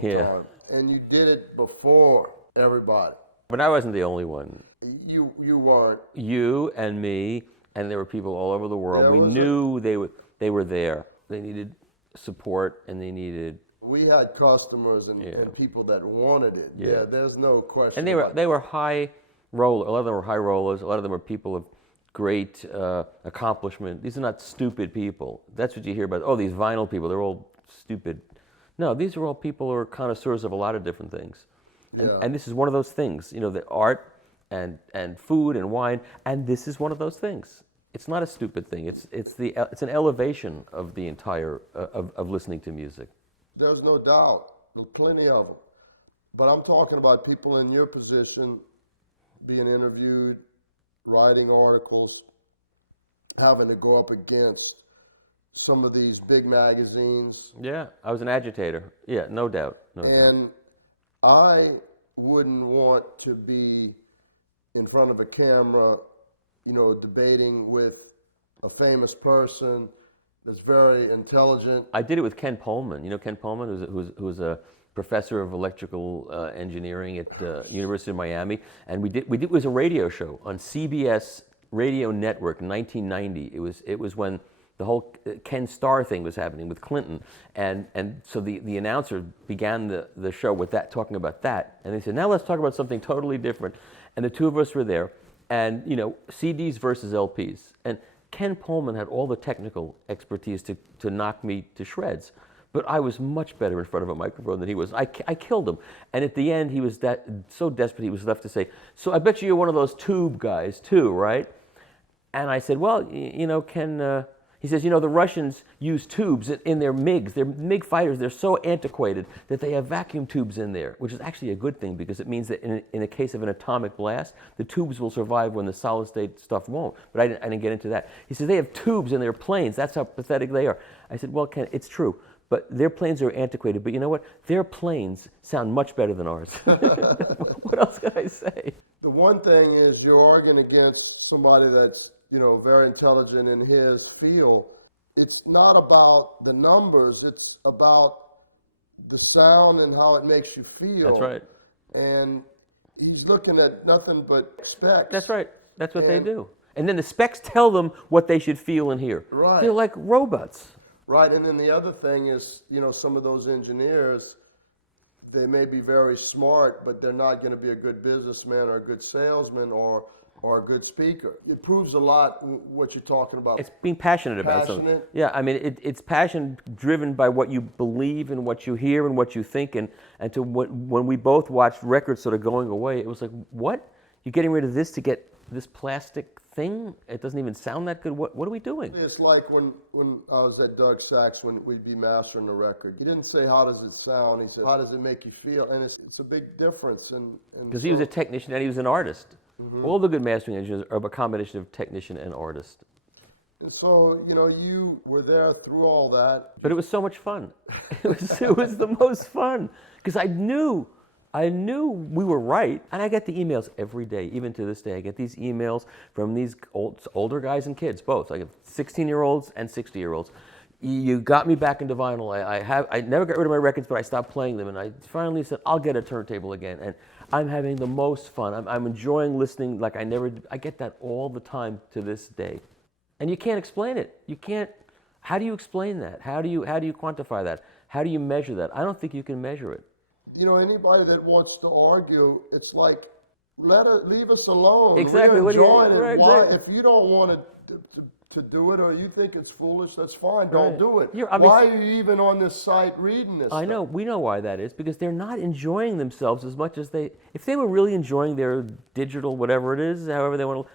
time. And you did it before everybody. But I wasn't the only one. You weren't. You and me, and there were people all over the world. We knew they were there. They needed support, and they needed... We had customers and people that wanted it. Yeah, there's no question. And they were high rollers. A lot of them were high rollers. A lot of them were people of great accomplishment. These are not stupid people. That's what you hear about. Oh, these vinyl people, they're all stupid. No, these are all people who are connoisseurs of a lot of different things. And this is one of those things, you know, the art and food and wine, and this is one of those things. It's not a stupid thing. It's an elevation of the entire of listening to music. There's no doubt. There's plenty of them. But I'm talking about people in your position being interviewed, writing articles, having to go up against some of these big magazines. Yeah, I was an agitator. Yeah, no doubt. And I wouldn't want to be in front of a camera, you know, debating with a famous person that's very intelligent. I did it with Ken Pohlman. You know Ken Pohlman, who's a professor of electrical engineering at University of Miami, and it was a radio show on CBS Radio Network in 1990. It was when the whole Ken Starr thing was happening with Clinton, and so the announcer began the show with that, talking about that, and they said, now let's talk about something totally different, and the two of us were there, and you know, CDs versus LPs, and Ken Pohlman had all the technical expertise to knock me to shreds, but I was much better in front of a microphone than he was. I killed him, and at the end he was so desperate he was left to say, so I bet you're one of those tube guys too, right? And I said, well, you know, Ken, he says, you know, the Russians use tubes in their MiGs. Their MiG fighters, they're so antiquated that they have vacuum tubes in there, which is actually a good thing because it means that in a case of an atomic blast, the tubes will survive when the solid state stuff won't. But I didn't get into that. He says, they have tubes in their planes. That's how pathetic they are. I said, well, Ken, it's true. But their planes are antiquated. But you know what? Their planes sound much better than ours. What else can I say? The one thing is you're arguing against somebody that's, you know, very intelligent in his field. It's not about the numbers. It's about the sound and how it makes you feel. That's right. And he's looking at nothing but specs. That's right. That's what they do. And then the specs tell them what they should feel and hear. Right. They're like robots. Right. And then the other thing is, you know, some of those engineers, they may be very smart, but they're not going to be a good businessman or a good salesman or a good speaker. It proves a lot what you're talking about. It's being passionate about something. Yeah, I mean, it's passion driven by what you believe and what you hear and what you think. And to when we both watched records sort of going away, it was like, what? You're getting rid of this to get this plastic thing? It doesn't even sound that good. What are we doing? It's like when I was at Doug Sachs, when we'd be mastering the record. He didn't say, how does it sound? He said, how does it make you feel? And it's a big difference. Because he was a technician and he was an artist. Mm-hmm. All the good mastering engineers are a combination of technician and artist. And so, you know, you were there through all that. But it was so much fun. It was the most fun. Because I knew we were right. And I get the emails every day, even to this day. I get these emails from these older guys and kids, both. I get 16-year-olds and 60-year-olds. You got me back into vinyl. I never got rid of my records, but I stopped playing them. And I finally said, I'll get a turntable again. And I'm having the most fun. I'm enjoying listening like I never did. I get that all the time to this day. And you can't explain it. You can't. How do you explain that? How do you quantify that? How do you measure that? I don't think you can measure it. You know, anybody that wants to argue, it's like, leave us alone. Exactly. We're enjoying it. Right, Why, exactly. if you don't want to do it or you think it's foolish, that's fine. Don't do it. Why are you even on this site reading this I know. We know why that is. Because they're not enjoying themselves as much as if they were really enjoying their digital, whatever it is, however they want to,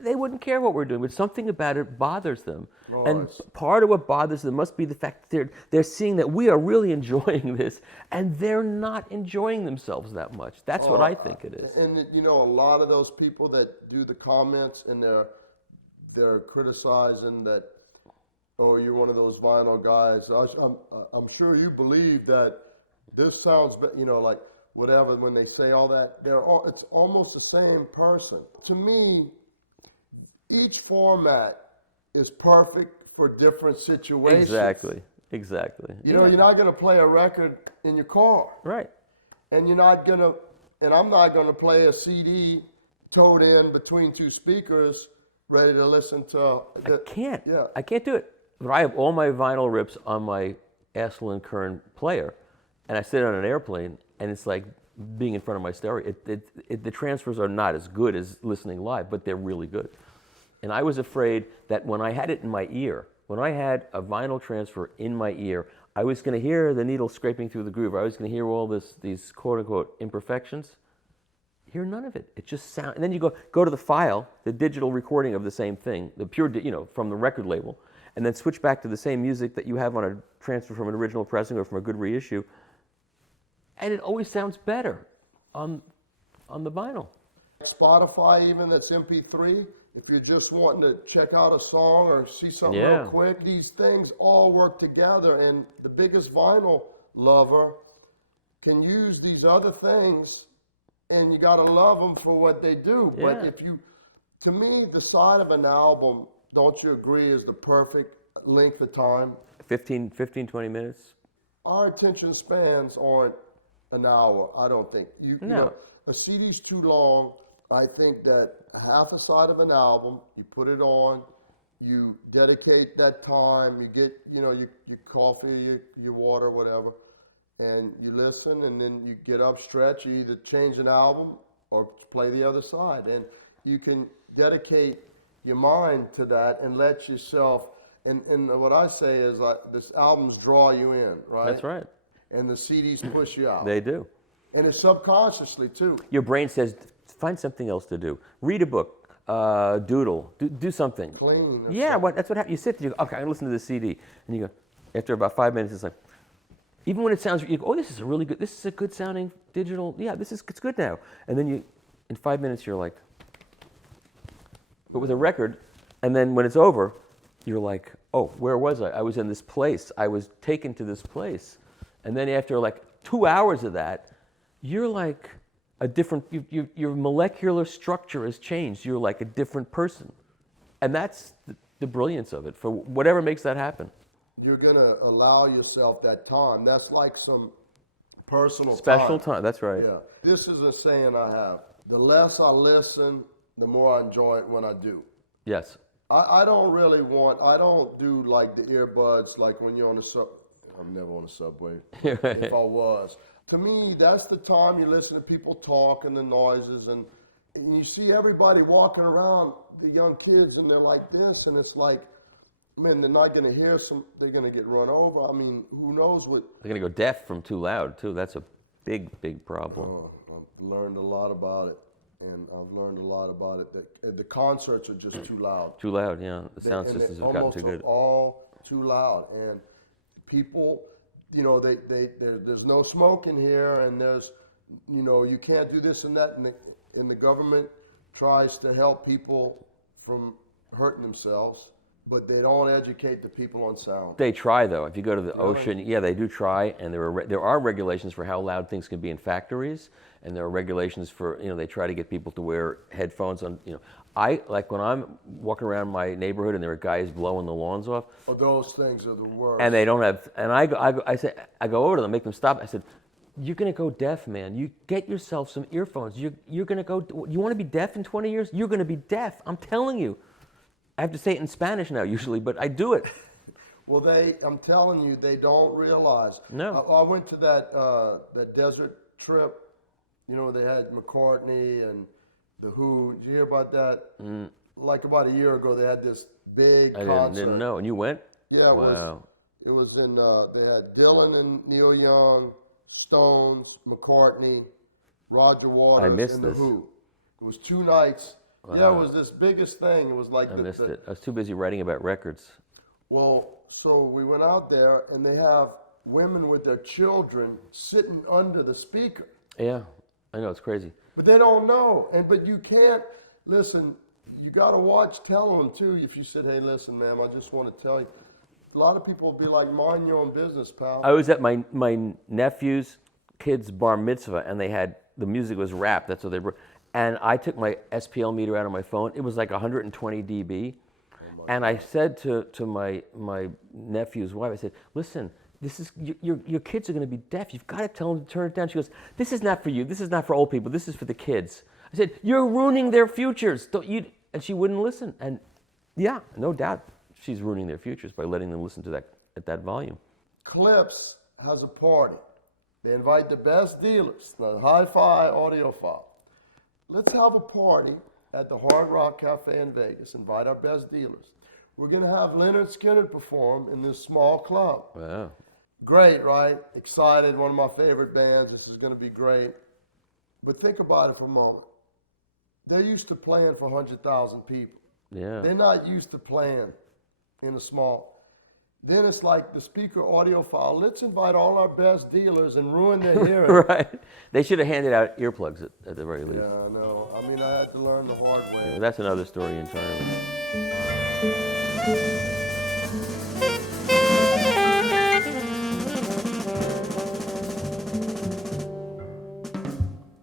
they wouldn't care what we're doing. But something about it bothers them. Oh, and part of what bothers them must be the fact that they're seeing that we are really enjoying this and they're not enjoying themselves that much. That's what I think it is. And you know, a lot of those people that do the comments and they're criticizing that, oh, you're one of those vinyl guys. I'm sure you believe that this sounds, you know, like whatever. When they say all that, it's almost the same person. To me, each format is perfect for different situations. Exactly. Exactly. You know, you're not going to play a record in your car. Right. And you're not going to, and I'm not going to play a CD towed in between two speakers ready to listen to. I can't. Yeah. I can't do it. But I have all my vinyl rips on my Aslan Kern player, and I sit on an airplane, and it's like being in front of my stereo. The transfers are not as good as listening live, but they're really good. And I was afraid that when I had it in my ear, when I had a vinyl transfer in my ear, I was going to hear the needle scraping through the groove. I was going to hear all these quote-unquote imperfections. Hear none of it. It just sounds. And then you go to the file, the digital recording of the same thing, the pure, from the record label, and then switch back to the same music that you have on a transfer from an original pressing or from a good reissue, and it always sounds better on the vinyl. Spotify, even that's MP3, if you're just wanting to check out a song or see something real quick, these things all work together, and the biggest vinyl lover can use these other things, and you got to love them for what they do. Yeah. But to me, the side of an album, don't you agree, is the perfect length of time? 15, 20 minutes? Our attention spans aren't an hour, I don't think. You know, a CD's too long. I think that half a side of an album, you put it on, you dedicate that time, you get, your coffee, your water, whatever, and you listen, and then you get up, stretch, you either change an album or play the other side. And you can dedicate your mind to that and let yourself, and what I say is this albums draw you in, right? That's right. And the CDs push you out. They do. And it's subconsciously too. Your brain says, find something else to do. Read a book, doodle, do something. Clean. That's what happens. You sit there, you go, okay, I'm listening to the CD. And you go, after about 5 minutes, it's like, even when it sounds, you go, oh, this is a good sounding digital, it's good now. And then in 5 minutes, you're like, but with a record, and then when it's over, you're like, oh, where was I? I was in this place. I was taken to this place. And then after like 2 hours of that, you're like a different, your molecular structure has changed. You're like a different person. And that's the brilliance of it, for whatever makes that happen. You're going to allow yourself that time. That's like some personal Special time, that's right. Yeah. This is a saying I have. The less I listen, the more I enjoy it when I do. Yes. I don't do like the earbuds, like when you're on the I'm never on the subway, if I was. To me, that's the time you listen to people talk and the noises, and you see everybody walking around, the young kids, and they're like this, and it's like, man, they're not going to hear they're going to get run over. I mean, who knows what. They're going to go deaf from too loud, too. That's a big, big problem. I've learned a lot about it. And I've learned a lot about it. That the concerts are just too loud. Too loud, yeah. The sound systems have gotten too good. All too loud, and people, there's no smoke in here, and there's, you can't do this and that, and the government tries to help people from hurting themselves, but they don't educate the people on sound. They try, though. If you go to the ocean, they do try, and there are regulations for how loud things can be in factories, and there are regulations for, they try to get people to wear headphones on, I, like when I'm walking around my neighborhood and there are guys blowing the lawns off. Oh, those things are the worst. And they don't have, and I go over to them, make them stop. I said, you're going to go deaf, man. You get yourself some earphones. You're going to go, you want to be deaf in 20 years? You're going to be deaf. I'm telling you. I have to say it in Spanish now usually, but I do it. Well, I'm telling you, they don't realize. No. I went to that desert trip. They had McCartney and The Who. Did you hear about that? Mm. Like about a year ago, they had this big concert. I didn't know. And you went? Yeah. Wow. It was in, they had Dylan and Neil Young, Stones, McCartney, Roger Waters, and The Who. It was 2 nights. Wow. Yeah, it was this biggest thing. It was like I missed it. I was too busy writing about records. Well, so we went out there, and they have women with their children sitting under the speaker. Yeah, I know, it's crazy. But they don't know. But you can't, listen, you got to watch telling them, too. If you said, hey, listen, ma'am, I just want to tell you. A lot of people will be like, mind your own business, pal. I was at my nephew's kid's bar mitzvah, and the music was rap. That's what they were. And I took my SPL meter out of my phone. It was like 120 dB. And I said to my nephew's wife, I said, listen, this is your kids are going to be deaf. You've got to tell them to turn it down. She goes, this is not for you. This is not for old people. This is for the kids. I said, you're ruining their futures. Don't you? And she wouldn't listen. And yeah, no doubt, she's ruining their futures by letting them listen to that at that volume. Clips has a party. They invite the best dealers, the hi-fi, audiophile. Let's have a party at the Hard Rock Cafe in Vegas. Invite our best dealers. We're going to have Leonard Skinner perform in this small club. Wow. Great, right? Excited, one of my favorite bands. This is going to be great. But think about it for a moment. They're used to playing for 100,000 people. Yeah. They're not used to playing in a small. Then it's like the speaker audiophile. Let's invite all our best dealers and ruin their hearing. Right. They should have handed out earplugs at the very least. Yeah, I know. I mean, I had to learn the hard way. Yeah, that's another story entirely.